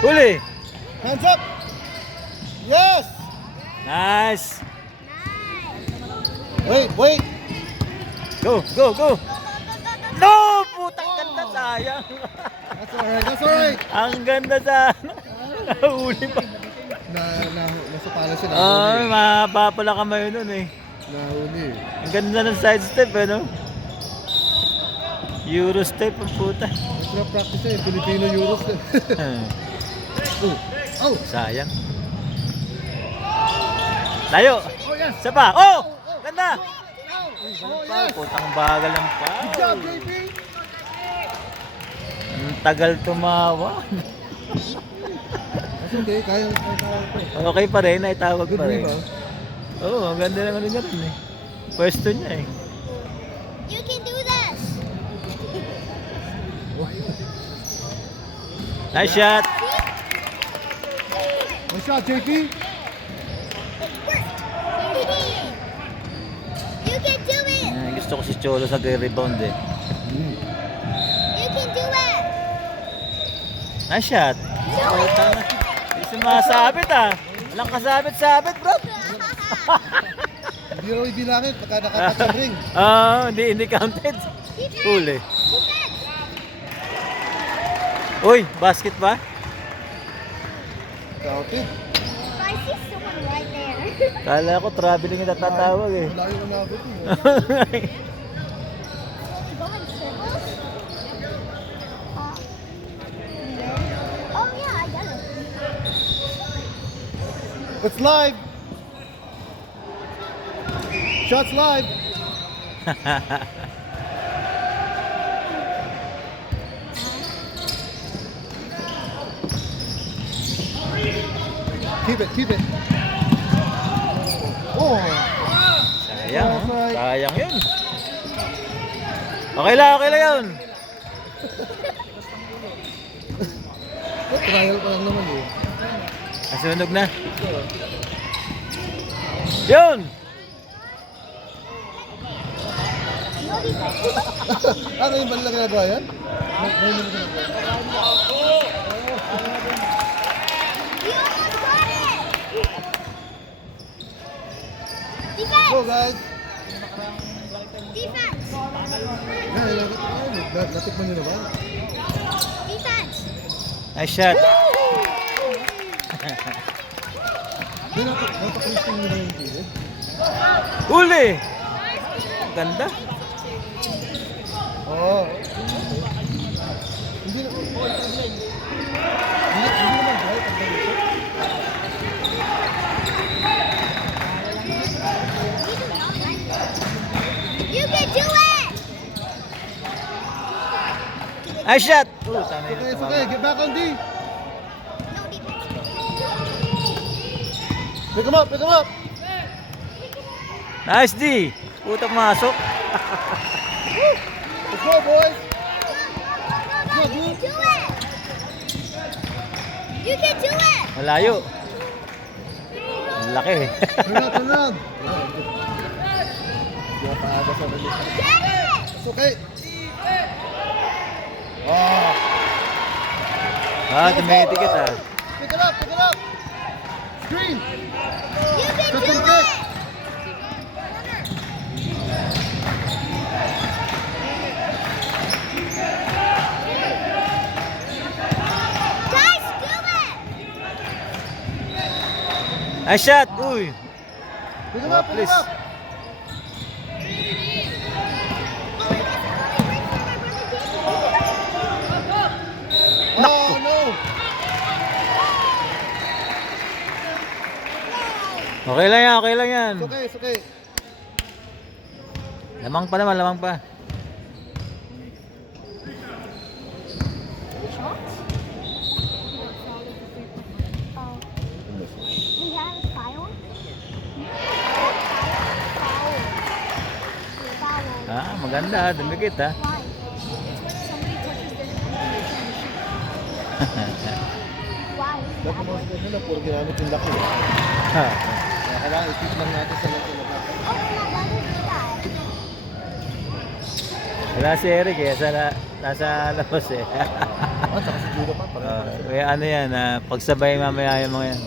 Huli. Hands up. Yes. Nice. Wait. Go, go, go. No! Putang ganda, sayang. That's alright. Ang ganda sa... Nahuli pa. Nasa pala siya. Ay, mahaba pala kamay nun eh. Nahuli. Ang ganda ng side step eh, no? Euro step, ang puta. Extra practice siya, Filipino Euros. Oh. Sayang. Layo. Oh, yes. Isa pa. Oh! Ganda! Oh, yes. Putang bagal ng Good foul. job, JP. Ang tagal tumawa. That's okay, kaya ko. Okay pa rin, ay tawag Good pa rin. move, Oo, ang ganda naman rin ganun eh. Pwesto niya eh. You can do this. Nice shot! Nice shot, JP. You can do it. Gusto ko si Cholo sa rebound eh. You can do it. Nice shot! Puta na. Hindi sumasabit ah. Walang kasabit-sabit bro. Hindi raw ibilangin pagka nakatouch ang ring. Hindi counted. Huli. Uy, basket ba? Counted. I see someone right there. Kala ko traveling yung tatatawag eh. Malayo na nabot eh. Go in circles. Oh yeah, I got it. It's live. Shots live. Keep it. Oh. Sayang, oh. Sayang yun. Okay lang yun. Trial pa lang naman eh. Nasunog na. Yun! Ano yung bala ginagawa yan? You almost got it. Defense. Go guys. Defense. Natikman nyo na ba? Defense. Nice shot. Napakristing nyo na yung kilid. Huli! Ang ganda. Oo. Hindi naman bright ang dito. You can do it. Nice shot! Tama yun. It's okay. Get back on D. No defense. Pick him up. Nice D! Putak masok. Let's go, boys. No, you can do it. You can do it. Malayo. Ang laki eh. Turn around. Hindi paaga sa release. Get it. It's okay. Oh. Tumitikit ah. Pick it up. Screen. You can Cut do and kick. it. Guys, do it. Nice shot! Uy! Pick him up. Please. Oh, no. Okay lang yan. It's okay. Lamang pa naman. We have a foul. Maganda. Dumikit ah. Why? Somebody touches the Why? Dapat mga sila nila, puro ginamit yung laki. Kaya kailangan i-keep lang natin sa laki na laki. Oh, my brother did that. Wala si Eric eh. Nasa labas eh. Ah, tsaka si Judo pa. Parang Kaya ano yan, pagsabay mamaya yung mga yan.